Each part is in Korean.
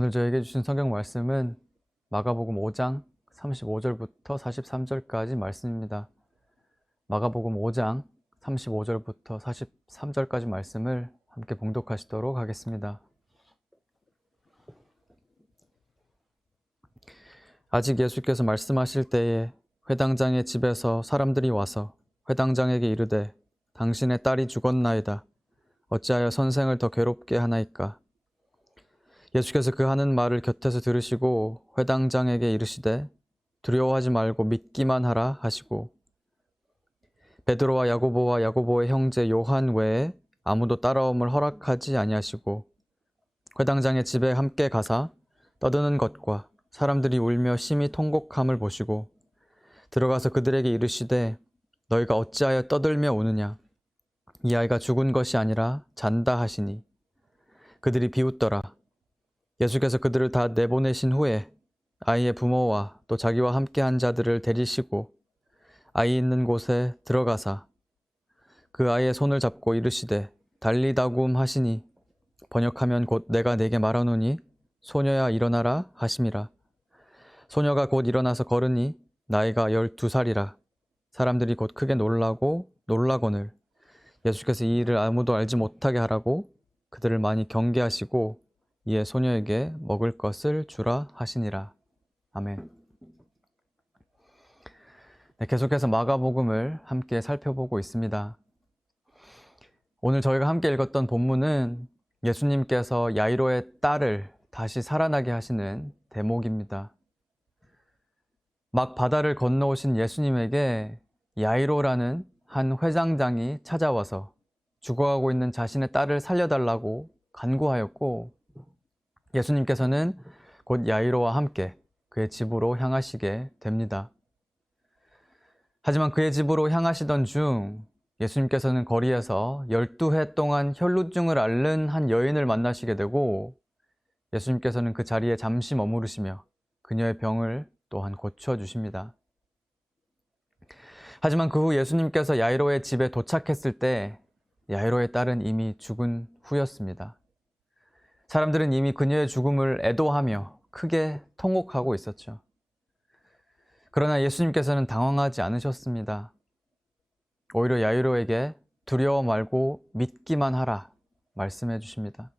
오늘 저에게 주신 성경 말씀은 마가복음 5장 35절부터 43절까지 말씀입니다. 마가복음 5장 35절부터 43절까지 말씀을 함께 봉독하시도록 하겠습니다. 아직 예수께서 말씀하실 때에 회당장의 집에서 사람들이 와서 회당장에게 이르되 당신의 딸이 죽었나이다. 어찌하여 선생을 더 괴롭게 하나이까? 예수께서 그 하는 말을 곁에서 들으시고 회당장에게 이르시되 두려워하지 말고 믿기만 하라 하시고 베드로와 야고보와 야고보의 형제 요한 외에 아무도 따라옴을 허락하지 아니하시고 회당장의 집에 함께 가사 떠드는 것과 사람들이 울며 심히 통곡함을 보시고 들어가서 그들에게 이르시되 너희가 어찌하여 떠들며 우느냐? 이 아이가 죽은 것이 아니라 잔다 하시니 그들이 비웃더라. 예수께서 그들을 다 내보내신 후에 아이의 부모와 또 자기와 함께한 자들을 데리시고 아이 있는 곳에 들어가사 그 아이의 손을 잡고 이르시되 달리다굼 하시니 번역하면 곧 내가 네게 말하노니 소녀야 일어나라 하심이라. 소녀가 곧 일어나서 걸으니 나이가 12살이라. 사람들이 곧 크게 놀라고 놀라거늘 예수께서 이 일을 아무도 알지 못하게 하라고 그들을 많이 경계하시고 이에 소녀에게 먹을 것을 주라 하시니라. 아멘. 네, 계속해서 마가복음을 함께 살펴보고 있습니다. 오늘 저희가 함께 읽었던 본문은 예수님께서 야이로의 딸을 다시 살아나게 하시는 대목입니다. 막 바다를 건너오신 예수님에게 야이로라는 한 회장장이 찾아와서 죽어가고 있는 자신의 딸을 살려달라고 간구하였고 예수님께서는 곧 야이로와 함께 그의 집으로 향하시게 됩니다. 하지만 그의 집으로 향하시던 중 예수님께서는 거리에서 12해 동안 혈루증을 앓는 한 여인을 만나시게 되고 예수님께서는 그 자리에 잠시 머무르시며 그녀의 병을 또한 고쳐주십니다. 하지만 그 후 예수님께서 야이로의 집에 도착했을 때 야이로의 딸은 이미 죽은 후였습니다. 사람들은 이미 그녀의 죽음을 애도하며 크게 통곡하고 있었죠. 그러나 예수님께서는 당황하지 않으셨습니다. 오히려 야이로에게 두려워 말고 믿기만 하라 말씀해 주십니다.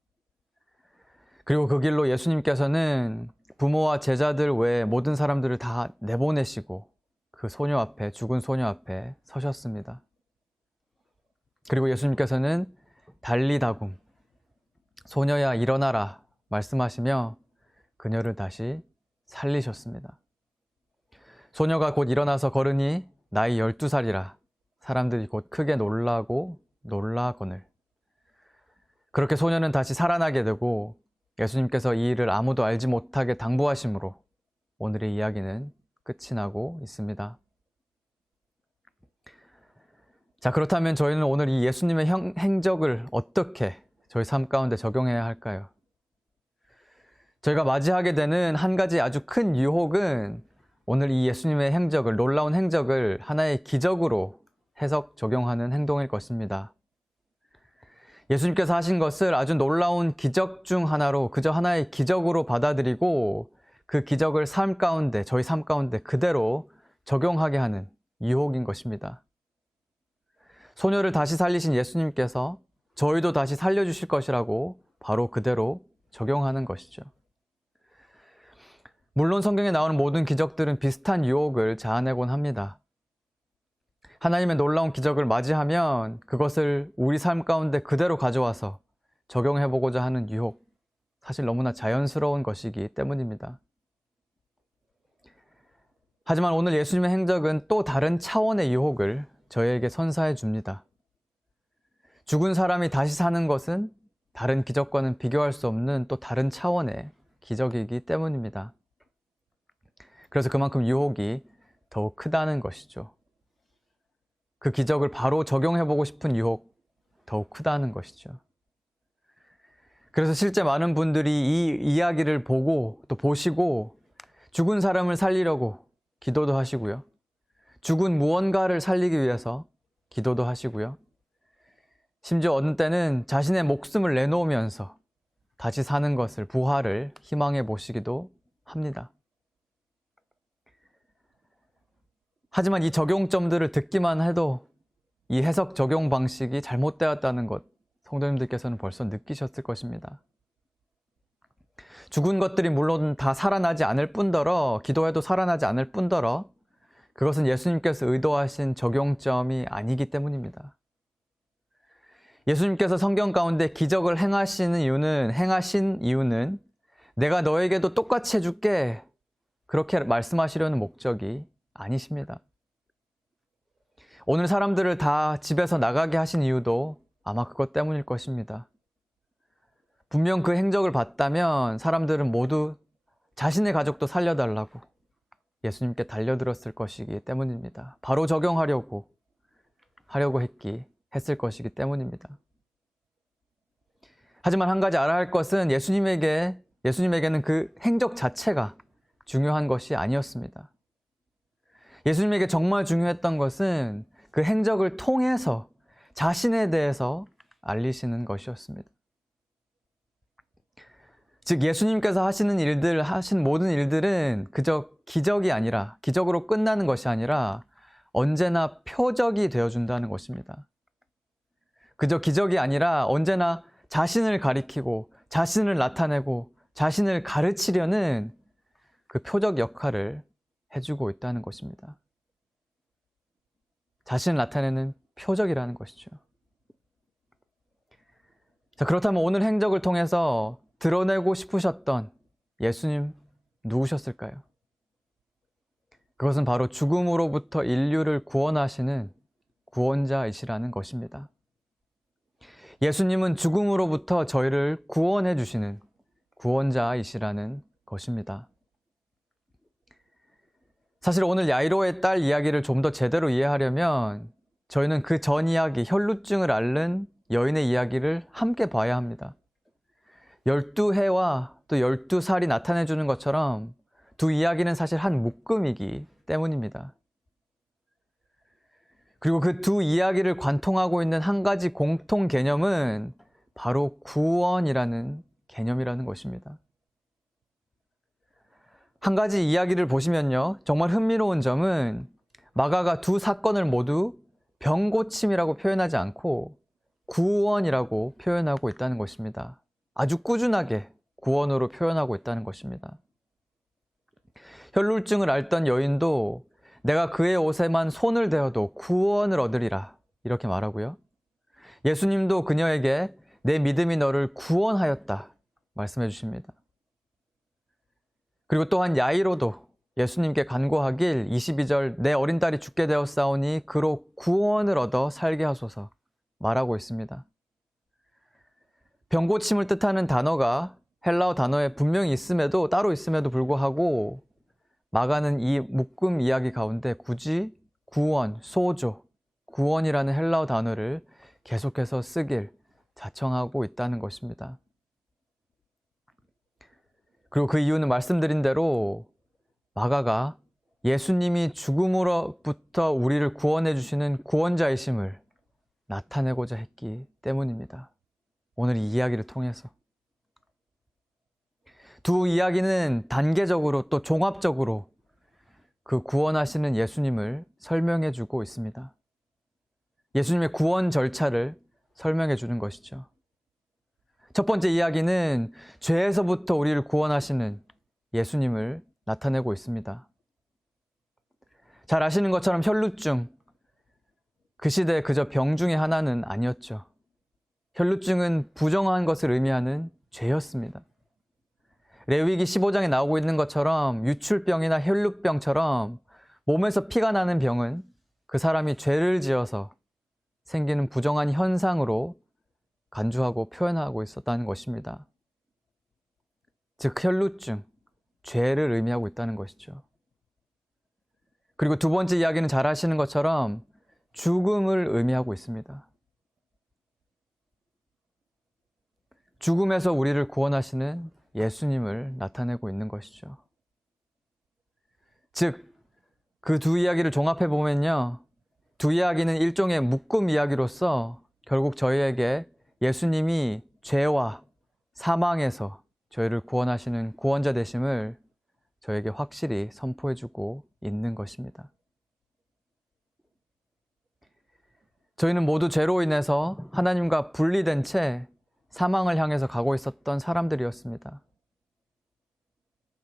그리고 그 길로 예수님께서는 부모와 제자들 외에 모든 사람들을 다 내보내시고 그 소녀 앞에, 죽은 소녀 앞에 서셨습니다. 그리고 예수님께서는 달리다굼, 소녀야 일어나라 말씀하시며 그녀를 다시 살리셨습니다. 소녀가 곧 일어나서 걸으니 나이 12살이라 사람들이 곧 크게 놀라고 놀라거늘. 그렇게 소녀는 다시 살아나게 되고 예수님께서 이 일을 아무도 알지 못하게 당부하심으로 오늘의 이야기는 끝이 나고 있습니다. 자, 그렇다면 저희는 오늘 이 예수님의 행적을 어떻게 저희 삶 가운데 적용해야 할까요? 저희가 맞이하게 되는 한 가지 아주 큰 유혹은 오늘 이 예수님의 행적을, 놀라운 행적을 하나의 기적으로 해석, 적용하는 행동일 것입니다. 예수님께서 하신 것을 아주 놀라운 기적 중 하나로, 그저 하나의 기적으로 받아들이고 그 기적을 삶 가운데, 저희 삶 가운데 그대로 적용하게 하는 유혹인 것입니다. 소녀를 다시 살리신 예수님께서 저희도 다시 살려주실 것이라고 바로 그대로 적용하는 것이죠. 물론 성경에 나오는 모든 기적들은 비슷한 유혹을 자아내곤 합니다. 하나님의 놀라운 기적을 맞이하면 그것을 우리 삶 가운데 그대로 가져와서 적용해보고자 하는 유혹, 사실 너무나 자연스러운 것이기 때문입니다. 하지만 오늘 예수님의 행적은 또 다른 차원의 유혹을 저희에게 선사해 줍니다. 죽은 사람이 다시 사는 것은 다른 기적과는 비교할 수 없는 또 다른 차원의 기적이기 때문입니다. 그래서 그만큼 유혹이 더욱 크다는 것이죠. 그 기적을 바로 적용해보고 싶은 유혹, 더욱 크다는 것이죠. 그래서 실제 많은 분들이 이 이야기를 보고 또 보시고 죽은 사람을 살리려고 기도도 하시고요. 죽은 무언가를 살리기 위해서 기도도 하시고요. 심지어 어느 때는 자신의 목숨을 내놓으면서 다시 사는 것을, 부활을 희망해 보시기도 합니다. 하지만 이 적용점들을 듣기만 해도 이 해석 적용 방식이 잘못되었다는 것, 성도님들께서는 벌써 느끼셨을 것입니다. 죽은 것들이 물론 다 살아나지 않을 뿐더러, 기도해도 살아나지 않을 뿐더러, 그것은 예수님께서 의도하신 적용점이 아니기 때문입니다. 예수님께서 성경 가운데 기적을 행하신 이유는 내가 너에게도 똑같이 해줄게, 그렇게 말씀하시려는 목적이 아니십니다. 오늘 사람들을 다 집에서 나가게 하신 이유도 아마 그것 때문일 것입니다. 분명 그 행적을 봤다면 사람들은 모두 자신의 가족도 살려달라고 예수님께 달려들었을 것이기 때문입니다. 바로 적용하려고 했을 것이기 때문입니다. 하지만 한 가지 알아야 할 것은 예수님에게는 그 행적 자체가 중요한 것이 아니었습니다. 예수님에게 정말 중요했던 것은 그 행적을 통해서 자신에 대해서 알리시는 것이었습니다. 즉 예수님께서 하신 모든 일들은 그저 기적으로 끝나는 것이 아니라 언제나 표적이 되어준다는 것입니다. 그저 기적이 아니라 언제나 자신을 가리키고 자신을 나타내고 자신을 가르치려는 그 표적 역할을 해주고 있다는 것입니다. 자신을 나타내는 표적이라는 것이죠. 자, 그렇다면 오늘 행적을 통해서 드러내고 싶으셨던 예수님 누구셨을까요? 그것은 바로 죽음으로부터 인류를 구원하시는 구원자이시라는 것입니다. 예수님은 죽음으로부터 저희를 구원해 주시는 구원자이시라는 것입니다. 사실 오늘 야이로의 딸 이야기를 좀 더 제대로 이해하려면 저희는 그 전 이야기, 혈루증을 앓는 여인의 이야기를 함께 봐야 합니다. 12해와 또 12살이 나타내 주는 것처럼 두 이야기는 사실 한 묶음이기 때문입니다. 그리고 그 두 이야기를 관통하고 있는 한 가지 공통 개념은 바로 구원이라는 개념이라는 것입니다. 한 가지 이야기를 보시면요, 정말 흥미로운 점은 마가가 두 사건을 모두 병고침이라고 표현하지 않고 구원이라고 표현하고 있다는 것입니다. 아주 꾸준하게 구원으로 표현하고 있다는 것입니다. 혈루증을 앓던 여인도 내가 그의 옷에만 손을 대어도 구원을 얻으리라 이렇게 말하고요. 예수님도 그녀에게 내 믿음이 너를 구원하였다 말씀해 주십니다. 그리고 또한 야이로도 예수님께 간구하길 22절 내 어린 딸이 죽게 되었사오니 그로 구원을 얻어 살게 하소서 말하고 있습니다. 병고침을 뜻하는 단어가 헬라어 단어에 분명히 따로 있음에도 불구하고 마가는 이 묶음 이야기 가운데 굳이 구원, 소조, 구원이라는 헬라어 단어를 계속해서 쓰길 자청하고 있다는 것입니다. 그리고 그 이유는 말씀드린 대로 마가가 예수님이 죽음으로부터 우리를 구원해 주시는 구원자이심을 나타내고자 했기 때문입니다. 오늘 이 이야기를 통해서. 두 이야기는 단계적으로 또 종합적으로 그 구원하시는 예수님을 설명해 주고 있습니다. 예수님의 구원 절차를 설명해 주는 것이죠. 첫 번째 이야기는 죄에서부터 우리를 구원하시는 예수님을 나타내고 있습니다. 잘 아시는 것처럼 혈루증, 그 시대에 그저 병 중에 하나는 아니었죠. 혈루증은 부정한 것을 의미하는 죄였습니다. 레위기 15장에 나오고 있는 것처럼 유출병이나 혈루병처럼 몸에서 피가 나는 병은 그 사람이 죄를 지어서 생기는 부정한 현상으로 간주하고 표현하고 있었다는 것입니다. 즉 혈루증, 죄를 의미하고 있다는 것이죠. 그리고 두 번째 이야기는 잘 아시는 것처럼 죽음을 의미하고 있습니다. 죽음에서 우리를 구원하시는 예수님을 나타내고 있는 것이죠. 즉, 그 두 이야기를 종합해 보면요, 두 이야기는 일종의 묶음 이야기로서 결국 저희에게 예수님이 죄와 사망에서 저희를 구원하시는 구원자 되심을 저에게 확실히 선포해주고 있는 것입니다. 저희는 모두 죄로 인해서 하나님과 분리된 채 사망을 향해서 가고 있었던 사람들이었습니다.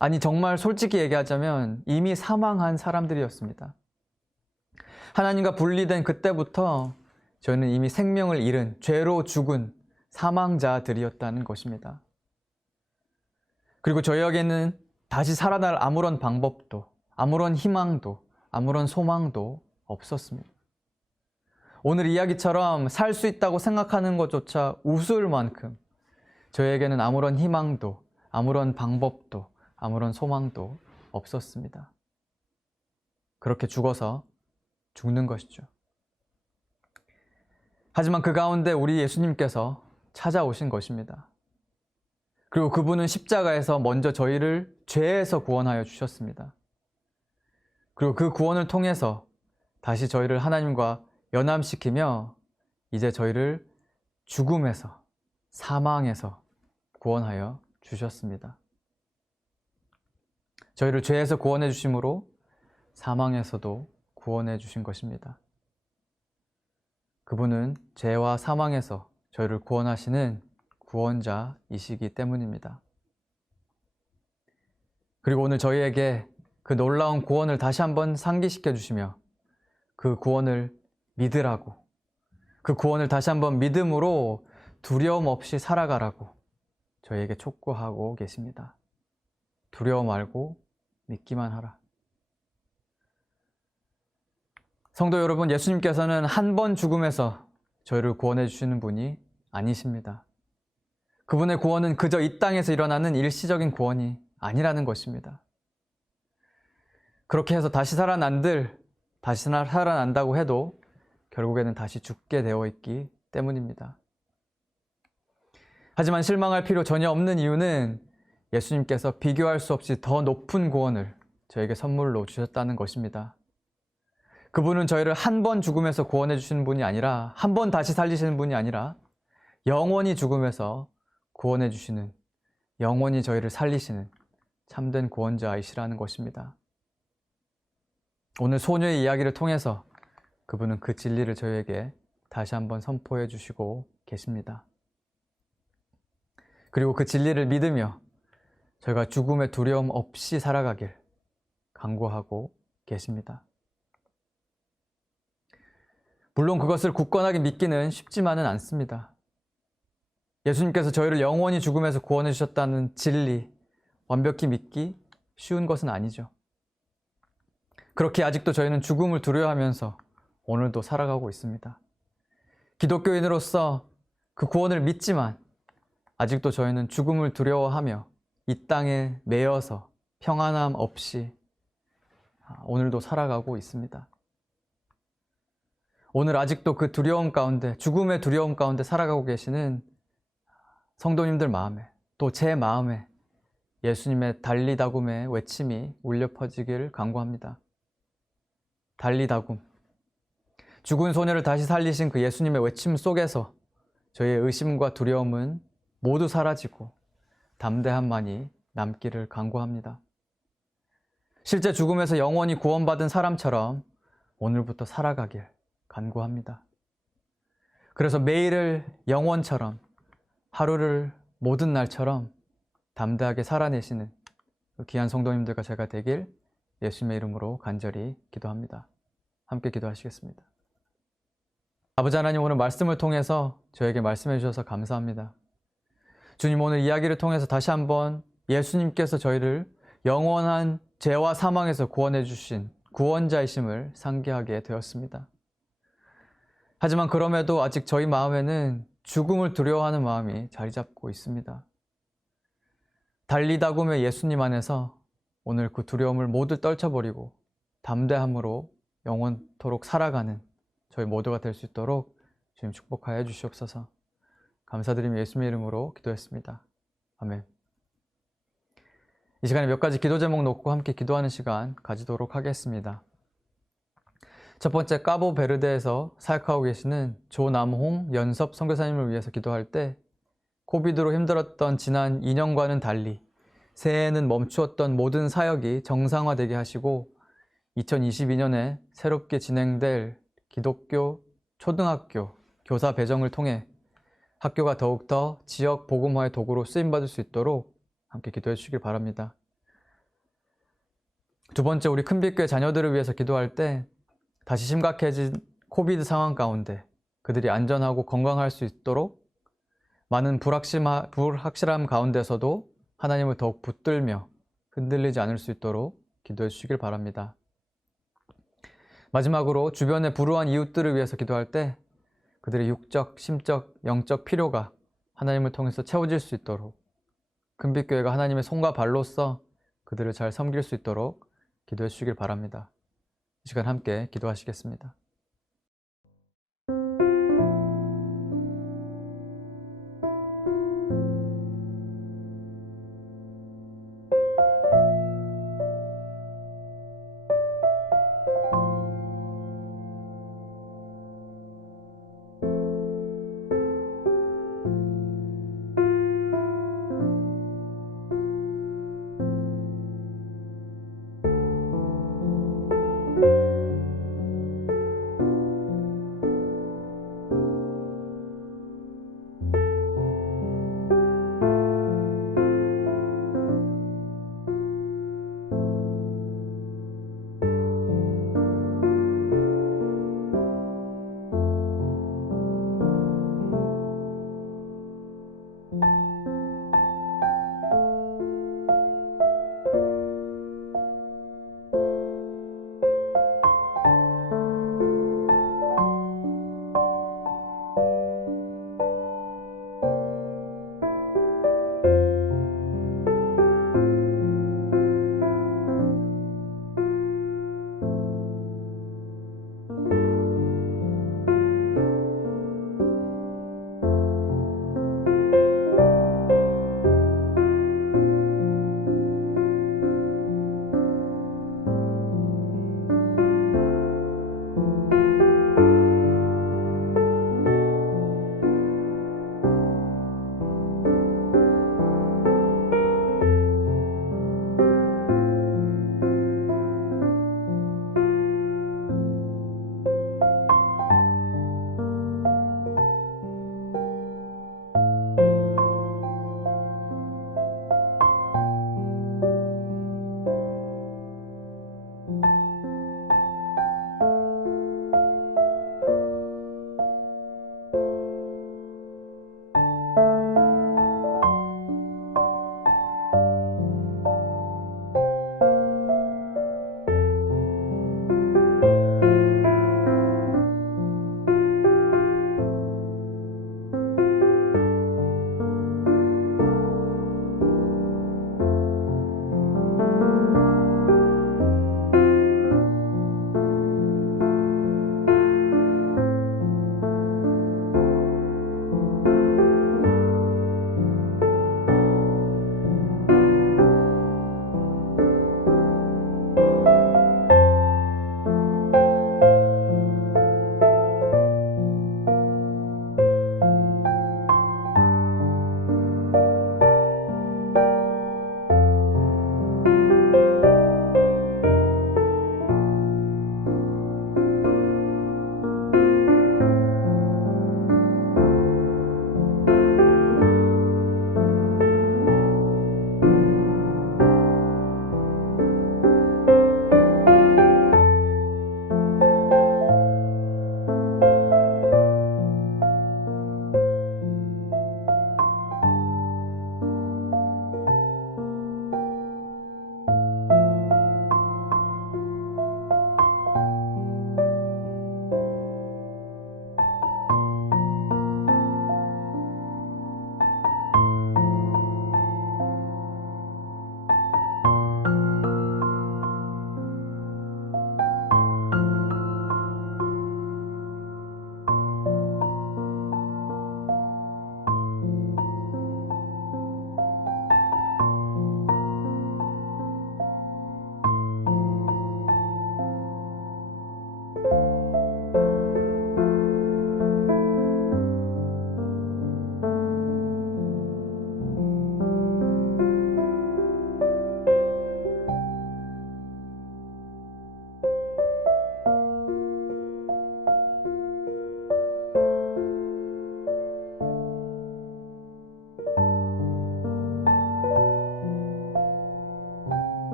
아니, 정말 솔직히 얘기하자면 이미 사망한 사람들이었습니다. 하나님과 분리된 그때부터 저희는 이미 생명을 잃은, 죄로 죽은 사망자들이었다는 것입니다. 그리고 저희에게는 다시 살아날 아무런 방법도, 아무런 희망도, 아무런 소망도 없었습니다. 오늘 이야기처럼 살 수 있다고 생각하는 것조차 우스울 만큼 저희에게는 아무런 희망도, 아무런 방법도, 아무런 소망도 없었습니다. 그렇게 죽어서 죽는 것이죠. 하지만 그 가운데 우리 예수님께서 찾아오신 것입니다. 그리고 그분은 십자가에서 먼저 저희를 죄에서 구원하여 주셨습니다. 그리고 그 구원을 통해서 다시 저희를 하나님과 연함시키며 이제 저희를 죽음에서, 사망에서 구원하여 주셨습니다. 저희를 죄에서 구원해 주심으로 사망에서도 구원해 주신 것입니다. 그분은 죄와 사망에서 저희를 구원하시는 구원자이시기 때문입니다. 그리고 오늘 저희에게 그 놀라운 구원을 다시 한번 상기시켜 주시며 그 구원을 믿으라고, 그 구원을 다시 한번 믿음으로 두려움 없이 살아가라고 저희에게 촉구하고 계십니다. 두려워 말고 믿기만 하라. 성도 여러분, 예수님께서는 한 번 죽음에서 저희를 구원해 주시는 분이 아니십니다. 그분의 구원은 그저 이 땅에서 일어나는 일시적인 구원이 아니라는 것입니다. 그렇게 해서 다시 살아난다고 해도 결국에는 다시 죽게 되어 있기 때문입니다. 하지만 실망할 필요 전혀 없는 이유는 예수님께서 비교할 수 없이 더 높은 구원을 저에게 선물로 주셨다는 것입니다. 그분은 저희를 한 번 죽음에서 구원해 주시는 분이 아니라, 한 번 다시 살리시는 분이 아니라 영원히 죽음에서 구원해 주시는, 영원히 저희를 살리시는 참된 구원자이시라는 것입니다. 오늘 소녀의 이야기를 통해서 그분은 그 진리를 저희에게 다시 한번 선포해 주시고 계십니다. 그리고 그 진리를 믿으며 저희가 죽음의 두려움 없이 살아가길 간구하고 계십니다. 물론 그것을 굳건하게 믿기는 쉽지만은 않습니다. 예수님께서 저희를 영원히 죽음에서 구원해 주셨다는 진리, 완벽히 믿기 쉬운 것은 아니죠. 그렇게 아직도 저희는 죽음을 두려워하면서 오늘도 살아가고 있습니다. 기독교인으로서 그 구원을 믿지만 아직도 저희는 죽음을 두려워하며 이 땅에 매여서 평안함 없이 오늘도 살아가고 있습니다. 오늘 아직도 그 두려움 가운데, 죽음의 두려움 가운데 살아가고 계시는 성도님들 마음에, 또 제 마음에 예수님의 달리다굼의 외침이 울려 퍼지기를 간구합니다. 달리다굼. 죽은 소녀를 다시 살리신 그 예수님의 외침 속에서 저희의 의심과 두려움은 모두 사라지고 담대함만이 남기를 간구합니다. 실제 죽음에서 영원히 구원받은 사람처럼 오늘부터 살아가길 간구합니다. 그래서 매일을 영원처럼, 하루를 모든 날처럼 담대하게 살아내시는 귀한 성도님들과 제가 되길 예수님의 이름으로 간절히 기도합니다. 함께 기도하시겠습니다. 아버지 하나님, 오늘 말씀을 통해서 저에게 말씀해 주셔서 감사합니다. 주님, 오늘 이야기를 통해서 다시 한번 예수님께서 저희를 영원한 죄와 사망에서 구원해 주신 구원자이심을 상기하게 되었습니다. 하지만 그럼에도 아직 저희 마음에는 죽음을 두려워하는 마음이 자리 잡고 있습니다. 달리다굼의 예수님 안에서 오늘 그 두려움을 모두 떨쳐버리고 담대함으로 영원토록 살아가는 저희 모두가 될 수 있도록 주님 축복하여 주시옵소서. 감사드리며 예수님의 이름으로 기도했습니다. 아멘. 이 시간에 몇 가지 기도 제목 놓고 함께 기도하는 시간 가지도록 하겠습니다. 첫 번째, 카보베르데에서 사역하고 계시는 조남홍 연섭 선교사님을 위해서 기도할 때 코비드로 힘들었던 지난 2년과는 달리 새해에는 멈추었던 모든 사역이 정상화되게 하시고 2022년에 새롭게 진행될 기독교 초등학교 교사 배정을 통해 학교가 더욱더 지역 복음화의 도구로 쓰임받을 수 있도록 함께 기도해 주시길 바랍니다. 두 번째, 우리 큰빛교회 자녀들을 위해서 기도할 때 다시 심각해진 코비드 상황 가운데 그들이 안전하고 건강할 수 있도록 많은 불확실함 가운데서도 하나님을 더욱 붙들며 흔들리지 않을 수 있도록 기도해 주시길 바랍니다. 마지막으로 주변의 불우한 이웃들을 위해서 기도할 때 그들의 육적, 심적, 영적 필요가 하나님을 통해서 채워질 수 있도록 큰빛교회가 하나님의 손과 발로서 그들을 잘 섬길 수 있도록 기도해 주시길 바랍니다. 이 시간 함께 기도하시겠습니다.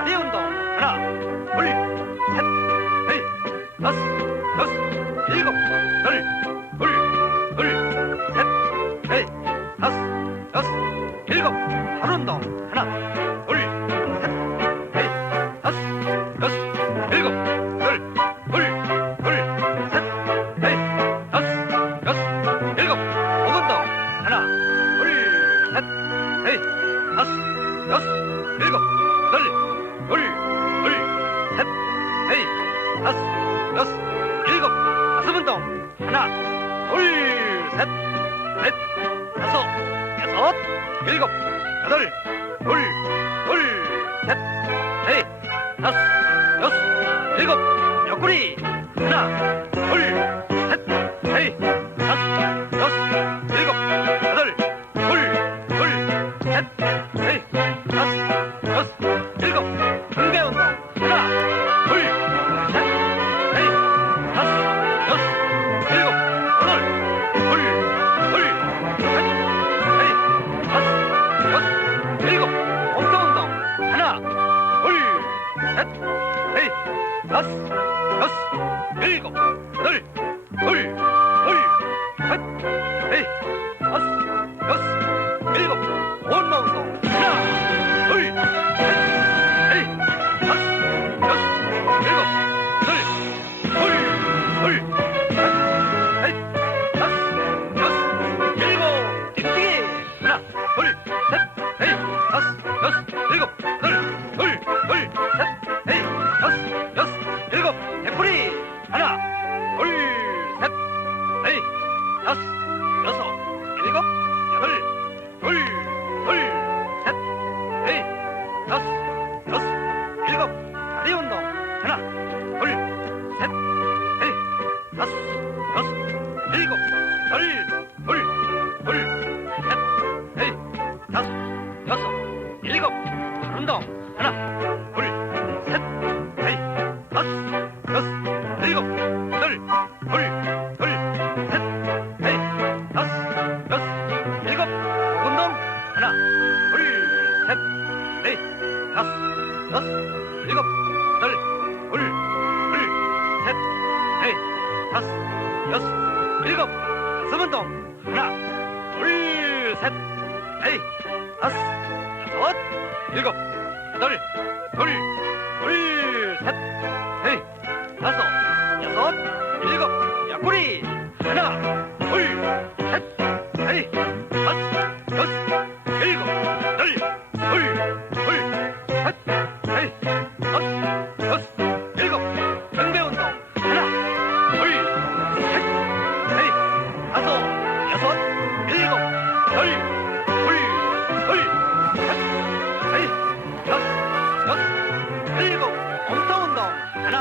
다리 운동. 하나, 둘, 셋, 넷, 다섯, 여섯, 일곱, 여덟, 둘, 셋, 넷, 다섯, 여섯, 일곱. 발 운동. 하나, 둘, 셋, 넷, 다섯, 여섯, 일곱, 여덟, 셋, 넷, 다섯, 여섯, 일곱. 목 운동. 하나, 둘, 셋, 넷, 다섯, 여섯, 일곱, 여덟, 셋, 넷, 다섯, 여섯, 일곱. 가슴 운동. 하나, 둘, 셋, 넷, 다섯, 여섯, 일곱, 여덟, 셋, 넷, 다섯, 여섯, 일곱. 옆구리. 하나, 둘, 셋, 넷, 다섯, 여섯, 일곱, 여덟, 셋, 넷, 다섯, 여섯, 일곱. 등배 운동. 하나, 둘, 셋, 넷, 다섯, 여섯, 일곱, 여덟, 셋, 넷, 다섯, 여섯, 일곱. 엉덩 운동. 하나, 둘, 셋, 넷, 다섯, 여섯, 일곱, 여덟, 셋, 넷, 다섯, 여섯, 일곱. 온몸 운동. 하나, 둘, 셋, 넷, 다섯, 여섯, 일곱, 여덟, 셋, 넷, 다섯, 여섯, 일곱. 뒤치기. 하나, 둘, 셋, 넷, 다섯, 여섯, 일곱, 여덟, 셋, 넷, 다섯, 여섯, 일곱. 옆구리. 하나, 둘, 셋, 넷, 다섯, 여섯, 일곱, 여덟, 셋, 넷, 다섯, 여섯, 일곱. 다리 운동. 하나, 둘, 셋, 넷, 다섯, 여섯, 일곱, 여덟, 셋, 넷, 다섯, 여섯, 일곱. 발 운동. 하나, 둘, 셋, 넷, 다섯, 여섯, 일곱, 여덟, 셋, 넷, 다섯, 여섯, 일곱. 목 운동. 하나, 둘, 셋, 넷, 다섯, 여섯, 일곱, 여덟, 셋, 넷, 다섯, 여섯, 일곱. 가슴 운동. 하나, 둘, 셋, 넷, 다섯, 여섯, 일곱, 여덟, 셋, 넷, 다섯, 여섯, 일곱. 옆구리. 하나, 둘, 셋, 넷, 다섯, 여섯, 일곱, 여덟, 셋, 넷, 다섯, 여섯, 일곱. 등배 운동. 하나, 둘, 셋, 넷, 다섯, 여섯, 일곱, 여덟, 셋, 넷, 다섯, 여섯, 일곱. 엉덩 운동. 하나,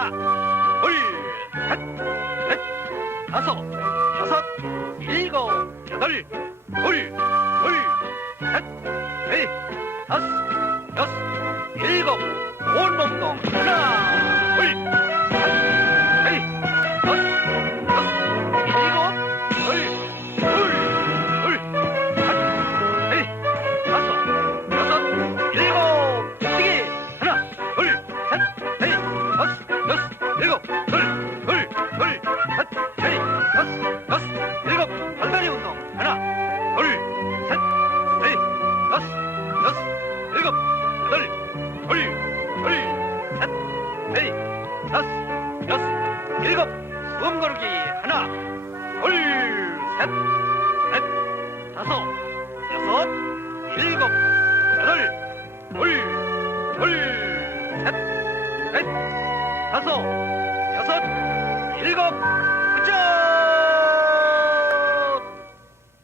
둘, 셋, 넷, 다섯, 여섯, 일곱, 여덟, 셋, 넷, 다섯, 여섯, 일곱. 온몸 운동. 하나, 둘, 셋, 넷, 다섯, 여섯, 일곱, 셋, 넷, 다섯, 여섯, 일곱. 뛰기. 하나, 둘, 셋, 넷, 다섯, 여섯, 일곱, 셋, 넷, 다섯, 여섯, 일곱. 발다리 운동. 하나, 둘, 셋, 넷, 다섯, 여섯, 일곱, 여덟, 셋, 넷, 다섯, 여섯, 일곱. 숨 고르기. 하나, 둘, 셋, 넷, 다섯, 여섯, 일곱, 여덟, 셋, 넷, 다섯, 여섯, 일곱.